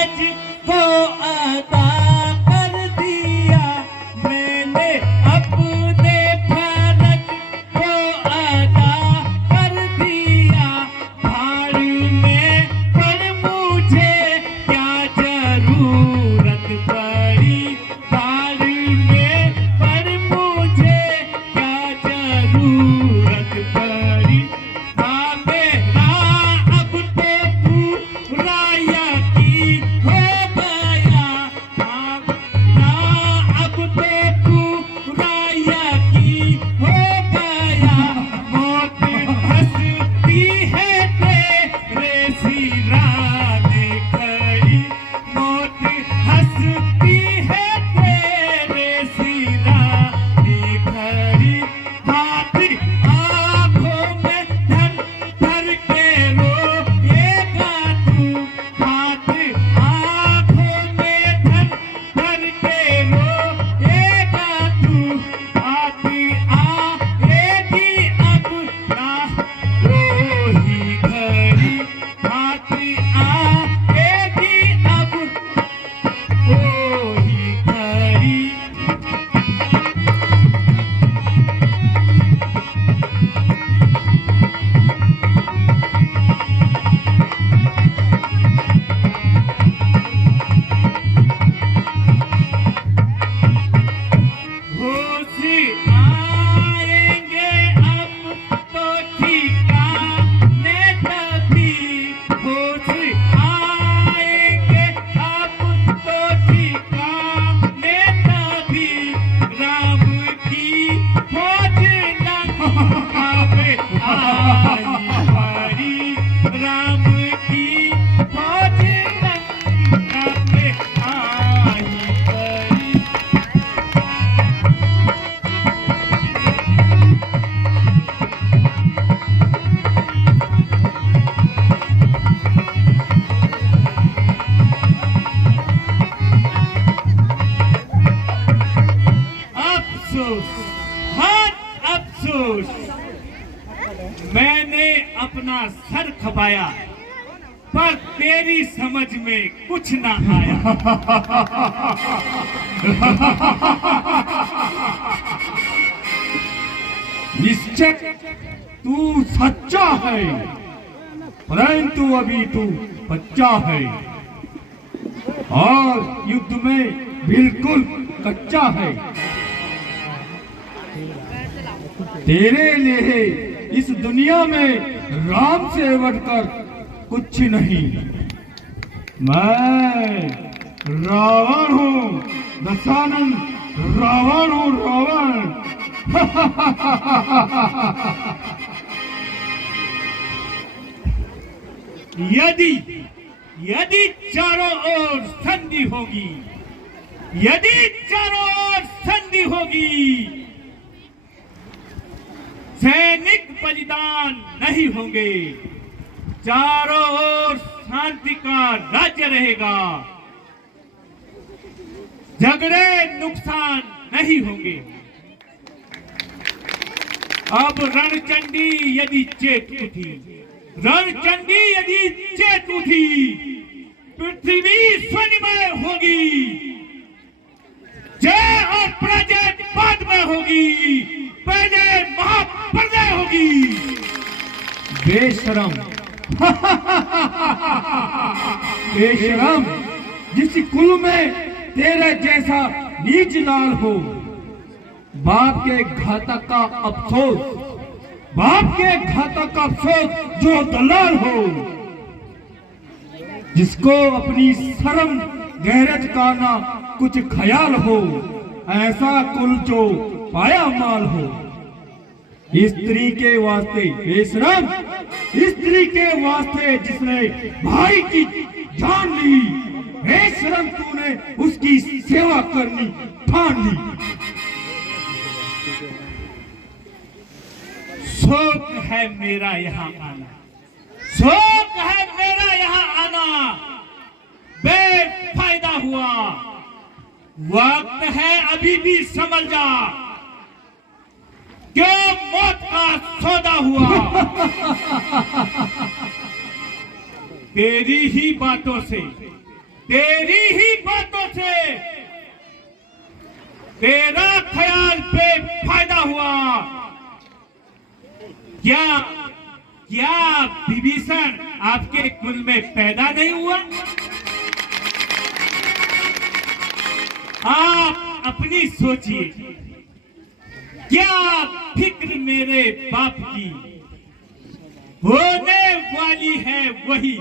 फर्ज को अदा कर दिया मैंने, अपने फर्ज को अदा कर दिया। भाड़ में पर मुझे क्या जरूरत पड़ी, भाड़ में पर मुझे क्या जरूरत पड़ी। हाँ मेरा अब तो पूरा यकीन हो गया, हाँ अब तो पूरा यकीन हो गया। मौत हंसती है तेरे सिराने खड़ी, मौत हंसती है तेरे सिराने खड़ी। हाथ आँखों में धर धर के रोएगा तू, हाथ आँखों में धर धर के रोएगा तू। बात आएगी अब ना वही घड़ी, बात आएगी अब वही घड़ी। होश आएंगे अब तो ठिकाने तभी, होश आएंगे अब तो ठिकाने तभी। राम की खोज लंका में आई पड़ी, राम की खोज लंका में आई पड़ी। अफसोस, हद अफसोस, मैंने अपना सर खपाया पर तेरी समझ में कुछ ना आया। निश्चय तू सच्चा है, परंतु अभी तू बच्चा है और युद्ध में बिल्कुल कच्चा है। तेरे लिए इस दुनिया में राम से बढ़कर कुछ नहीं। मैं रावण हूँ, दशानन रावण हूँ, रावण। यदि यदि चारों ओर संधि होगी, यदि चारों ओर संधि होगी, सैनिक बलिदान नहीं होंगे, चारों ओर शांति का राज्य रहेगा, झगड़े नुकसान नहीं होंगे। अब रणचंडी यदि चेत उठी, रणचंडी यदि चेत उठी, पृथ्वी स्वर्णमय होगी, जय और प्रजय बाद में होगी, पहले महाप्रलय होगी। बेशरम, बेशरम, जिस कुल में तेरे जैसा नीच लाल हो, बाप के घातक का अफसोस, बाप के घातक का अफसोस जो दलाल हो, जिसको अपनी शर्म गैरज का ना कुछ ख्याल हो, ऐसा कुल जो पाया माल हो। स्त्री के वास्ते बेशरम, स्त्री के वास्ते जिसने भाई की जान ली, बेशरम तूने उसकी सेवा करनी ठान ली। शोक है मेरा यहाँ आना, शोक है मेरा यहाँ आना, बेफायदा हुआ। वक्त है अभी भी समझ जा, क्यों मौत का सौदा हुआ। तेरी ही बातों से, तेरी ही बातों से तेरा ख्याल पे फायदा हुआ। क्या क्या विभीषण आपके कुल में पैदा नहीं हुआ? आप अपनी सोचिए, क्या फिक्र मेरे बाप की? होने वाली है वही,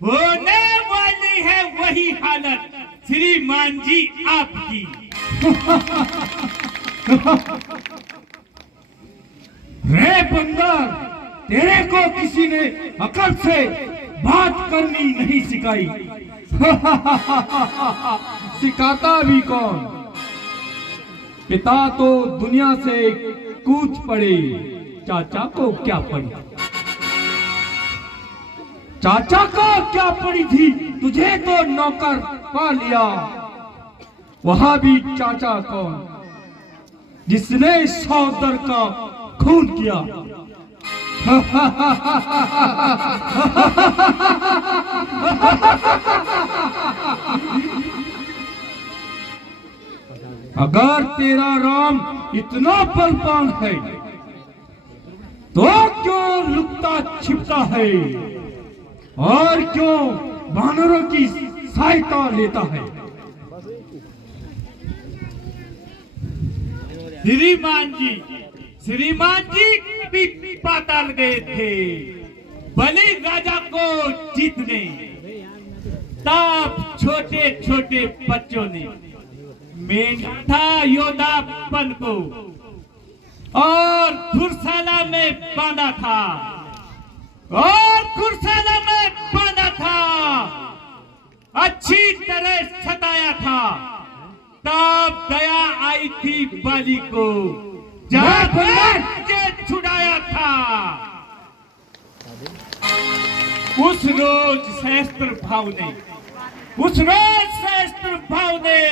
होने वाली है वही हालत श्रीमान जी आपकी। रे बंदर, तेरे को किसी ने अकल से बात करनी नहीं सिखाई। सिखाता भी कौन? पिता तो दुनिया से कूच पड़े, चाचा को क्या पड़ी? चाचा को क्या पड़ी थी? तुझे तो नौकर पा लिया। वहां भी चाचा कौन, जिसने सौदर का खून किया। अगर तेरा राम इतना बलवान है तो क्यों लुकता छिपता है और क्यों वानरों की सहायता लेता है? श्रीमान जी भी पाताल गए थे बलि राजा को जीतने। तब छोटे छोटे बच्चों ने मेंढा योद्धापन को और धुरशाला में बांधा था, और धुरशाला में बांधा था, अच्छी तरह सताया था। तब दया आई थी बलि को, जाके छुड़ाया था। उस रोज सहस्त्र भाव ने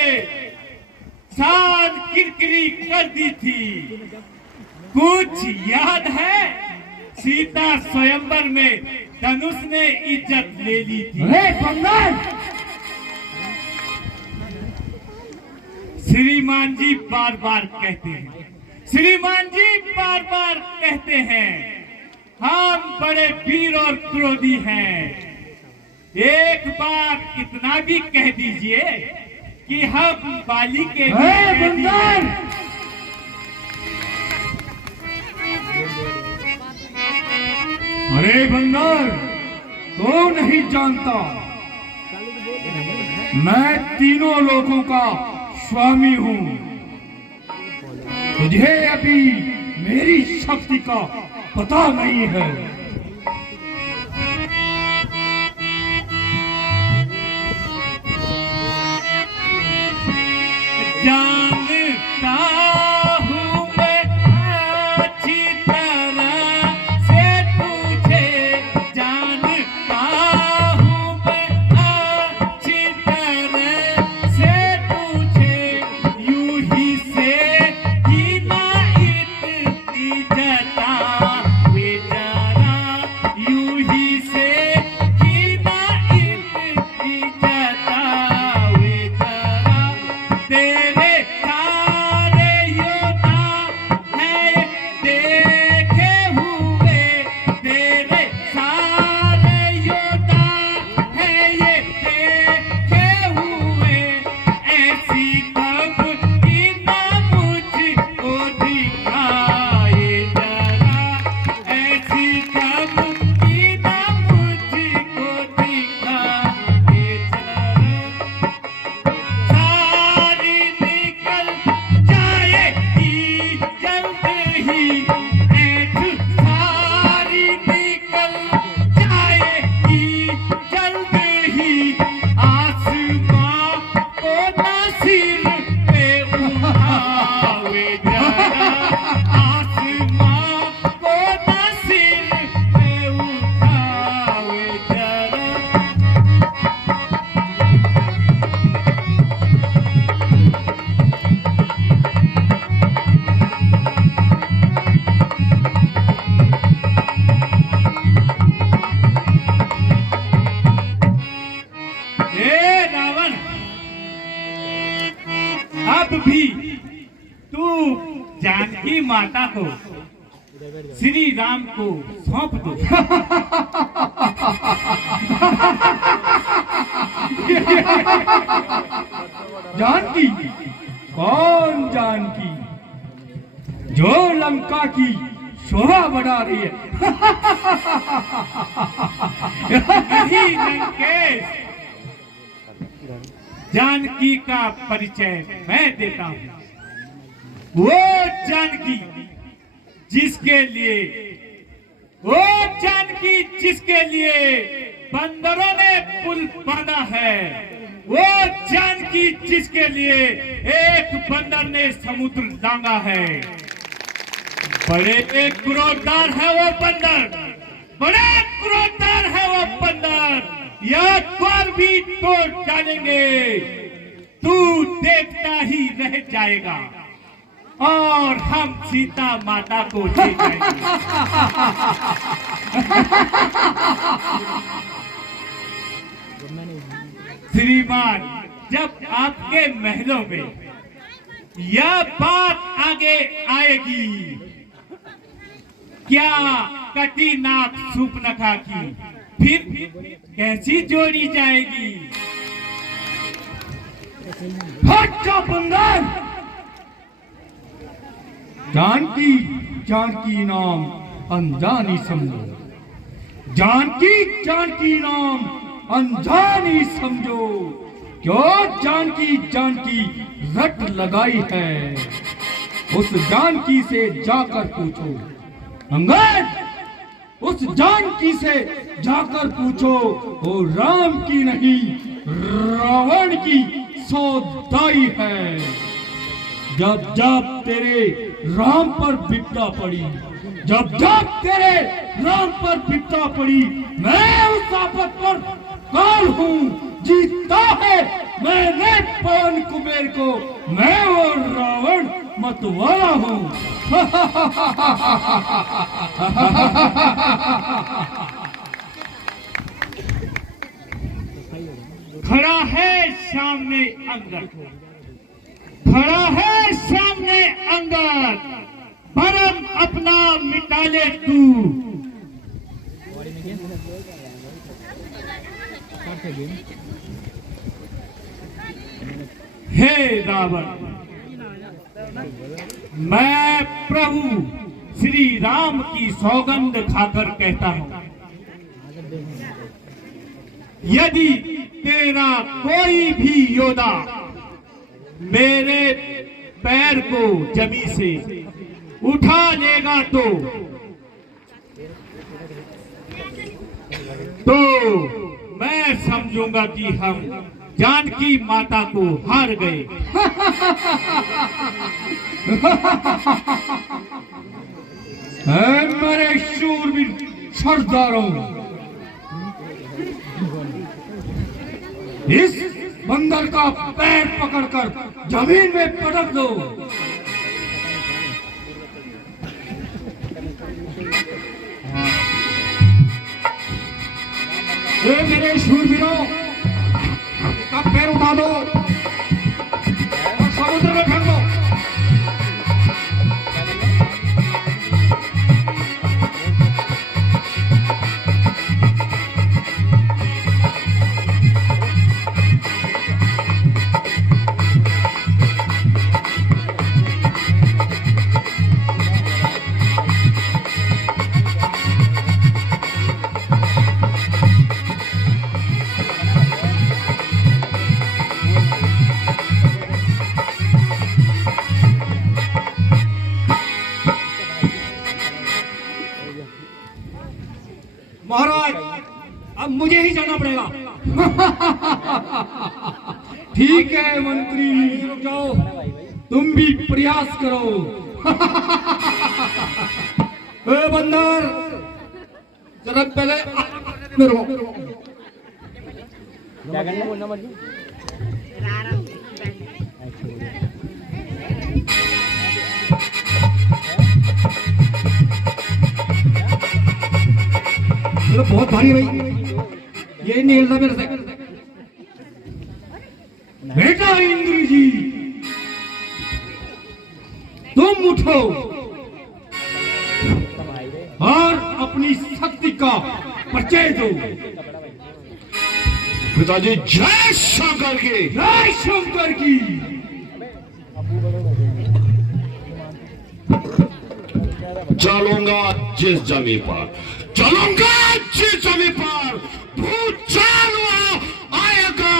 शान किरकिरी कर दी थी। कुछ याद है? सीता स्वयंवर में धनुष ने इज्जत ले ली थी। श्रीमान जी बार बार कहते हैं, हम बड़े वीर और क्रोधी हैं। एक बार इतना भी कह दीजिए कि हम बाली के अरे बंदर, तो नहीं जानता मैं तीनों लोगों का स्वामी हूँ। तुझे अभी मेरी शक्ति का पता नहीं है। जानता हूँ मैं अच्छी तरह से तुझे, जानता हूँ मैं अच्छी तरह से तुझे, यूं ही से ही ना इतनी जतावे जरा, यूं ही से ही ना इतनी जतावे जरा। तेरे अब भी तू जानकी माता को श्री राम को सौंप दो। जानकी? कौन जानकी? जो लंका की शोभा बढ़ा रही है। नहीं लंकेश, जानकी का परिचय मैं देता हूँ। वो जानकी जिसके लिए बंदरों ने पुल बांधा है, वो जानकी जिसके लिए एक बंदर ने समुद्र लांगा है। बड़े क्रोधदार है वो बंदर, बड़े क्रोधदार है वो बंदर। यह द्वार भी तोड़ डालेंगे, तू देखता ही रह जाएगा और हम सीता माता को ले जाएंगे। श्रीमान, जब आपके महलों में यह बात आगे आएगी, क्या कटी नाक सूपनखा की फिर कैसी जोड़ी जाएगी? हट जा बंदर! जानकी, जानकी नाम अनजानी समझो। जानकी, जानकी नाम अनजानी समझो। क्यों जानकी, जानकी रट लगाई है। उस जानकी से जाकर पूछो अंगद, उस जानकी से जाकर पूछो, वो राम की नहीं रावण की सौदाई है। जब जब तेरे राम पर विपदा पड़ी, जब जब तेरे राम पर विपदा पड़ी, मैं उस आफत पर काल हूँ। जीता है मैंने पवन कुबेर को, मैं वो रावण मतवाला हूँ। खड़ा है सामने अंगद, खड़ा है सामने अंगद, भरम अपना मिटा ले तू। हे रावण, मैं प्रभु श्री राम की सौगंध खाकर कहता हूँ, यदि तेरा कोई भी योद्धा मेरे पैर को जमीन से उठा लेगा तो मैं समझूंगा कि हम जानकी माता को हार गए। मेरे शूरवीर सरदारों, इस बंदर का पैर पकड़कर जमीन में पटक दो। मेरे शूरवीरों, इसका पैर उठा दो और समुद्र में फेंक दो। महाराज, अब मुझे ही जाना पड़ेगा। ठीक है मंत्री, रुक जाओ, तुम भी प्रयास करो। ए बंदर, जरा पहले मेरे क्या करना बोलना मर्जी। तो बहुत भारी है भाई, ये नहीं हिलता मेरे से। बेटा इंद्र जी, तुम उठो और अपनी शक्ति का परिचय दो। पिताजी जय शंकर की। जय शंकर की। चलूंगा जिस जमीन पर, चलूंगा जिस जमीन पर भूचाल आएगा,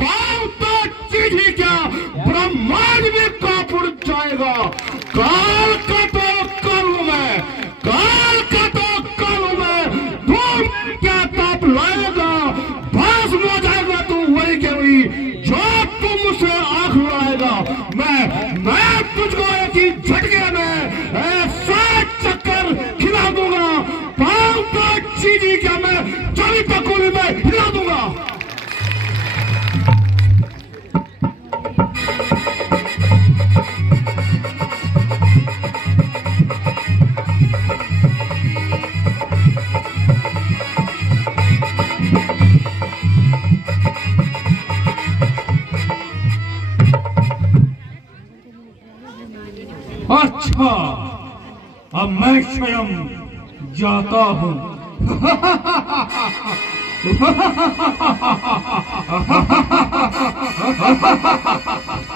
पाँव तो सीधी क्या ब्रह्मांड में कांप उड़ जाएगा। काल का तो करूं मैं, काल का तो करूं मैं, तुम क्या ताप लाएगा, बस हो जाएगा तू वही के वही जो तुम मुझसे आंख लड़ाएगा। मैं तुझको एक ही झटके में ऐसा चक्कर खिला दूंगा, पाँव तो सीधी क्या मैं चली पकोली में हिला दूंगा। अच्छा, अब मैं स्वयं जाता हूं।